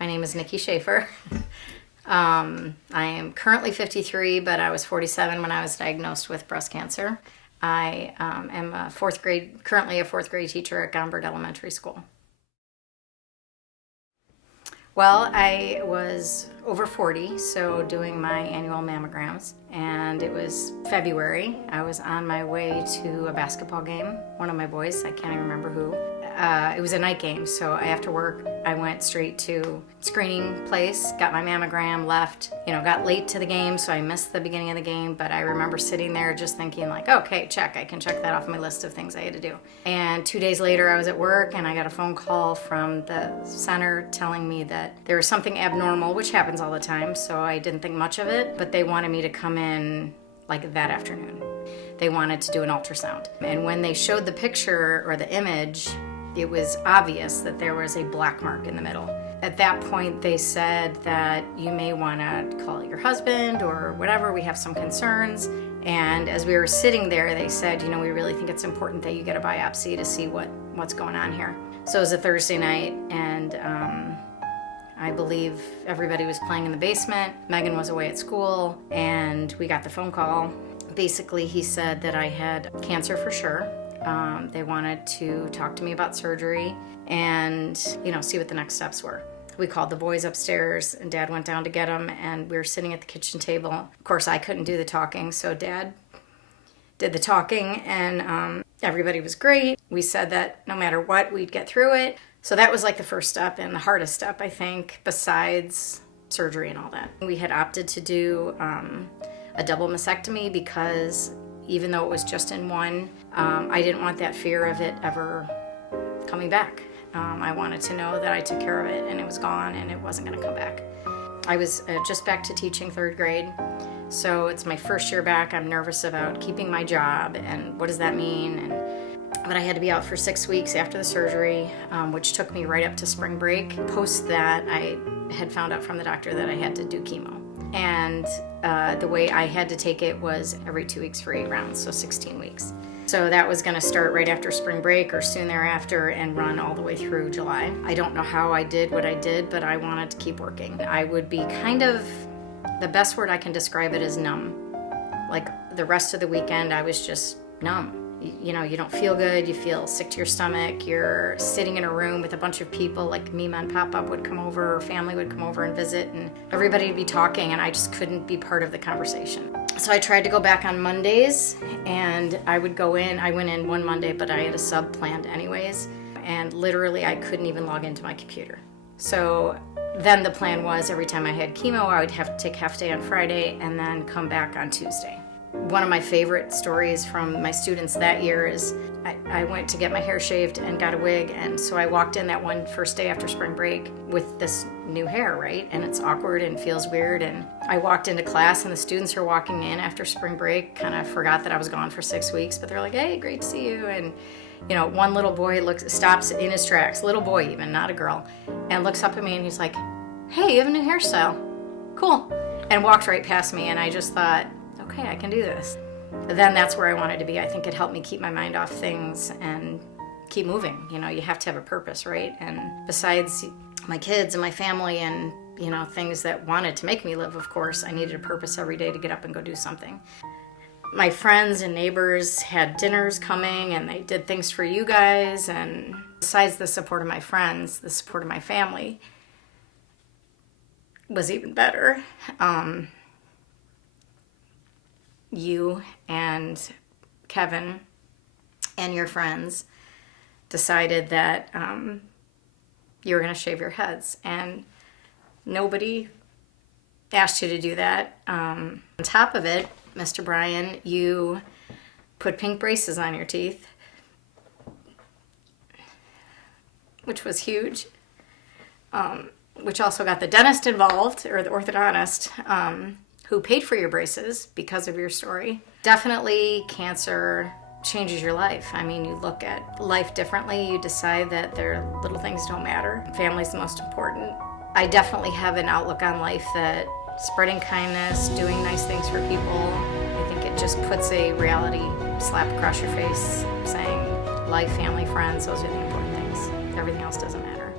My name is Nikki Schaefer. I am currently 53, but I was 47 when I was diagnosed with breast cancer. I am currently a fourth grade teacher at Gombert Elementary School. Well, I was over 40, so doing my annual mammograms, and it was February. I was on my way to a basketball game. One of my boys, I can't even remember who. It was a night game, so after work, I went straight to screening place, got my mammogram, left, got late to the game, so I missed the beginning of the game, but I remember sitting there just thinking like, okay, check, I can check that off my list of things I had to do. And 2 days later, I was at work and I got a phone call from the center telling me that there was something abnormal, which happens all the time, so I didn't think much of it, but they wanted me to come in like that afternoon. They wanted to do an ultrasound. And when they showed the picture or the image, it was obvious that there was a black mark in the middle. At that point, they said that you may want to call your husband or whatever, we have some concerns. And as we were sitting there, they said, we really think it's important that you get a biopsy to see what's going on here. So it was a Thursday night, and I believe everybody was playing in the basement. Megan was away at school, and we got the phone call. Basically, he said that I had cancer for sure. They wanted to talk to me about surgery and, see what the next steps were. We called the boys upstairs and Dad went down to get them, and we were sitting at the kitchen table. Of course, I couldn't do the talking, so Dad did the talking, and everybody was great. We said that no matter what, we'd get through it. So that was like the first step and the hardest step, I think, besides surgery and all that. We had opted to do a double mastectomy because even though it was just in one, I didn't want that fear of it ever coming back. I wanted to know that I took care of it and it was gone and it wasn't going to come back. I was just back to teaching third grade, so it's my first year back. I'm nervous about keeping my job and what does that mean. But I had to be out for 6 weeks after the surgery, which took me right up to spring break. Post that, I had found out from the doctor that I had to do chemo. And the way I had to take it was every 2 weeks for 8 rounds, so 16 weeks. So that was going to start right after spring break or soon thereafter and run all the way through July. I don't know how I did what I did, but I wanted to keep working. I would be the best word I can describe it is numb. Like the rest of the weekend, I was just numb. You don't feel good, you feel sick to your stomach, you're sitting in a room with a bunch of people, like Mima and Pop-Up would come over, or family would come over and visit, and everybody would be talking, and I just couldn't be part of the conversation. So I tried to go back on Mondays, and I would go in. I went in one Monday, but I had a sub planned anyways, and literally I couldn't even log into my computer. So then the plan was every time I had chemo, I would have to take half day on Friday and then come back on Tuesday. One of my favorite stories from my students that year is I went to get my hair shaved and got a wig, and so I walked in that one first day after spring break with this new hair, right? And it's awkward and feels weird, and I walked into class and the students are walking in after spring break, kind of forgot that I was gone for 6 weeks, but they're like, hey, great to see you. And one little boy stops in his tracks, little boy even, not a girl, and looks up at me and he's like, hey, you have a new hairstyle, cool, and walked right past me. And I just thought, okay, I can do this. But then that's where I wanted to be. I think it helped me keep my mind off things and keep moving. You have to have a purpose, right? And besides my kids and my family and, things that wanted to make me live, of course, I needed a purpose every day to get up and go do something. My friends and neighbors had dinners coming and they did things for you guys. And besides the support of my friends, the support of my family was even better. You and Kevin and your friends decided that you were going to shave your heads, and nobody asked you to do that. On top of it, Mr. Brian, you put pink braces on your teeth, which was huge, which also got the dentist involved, or the orthodontist, who paid for your braces because of your story. Definitely cancer changes your life. I mean, you look at life differently. You decide that little things don't matter. Family's the most important. I definitely have an outlook on life that spreading kindness, doing nice things for people, I think it just puts a reality slap across your face saying life, family, friends, those are the important things. Everything else doesn't matter.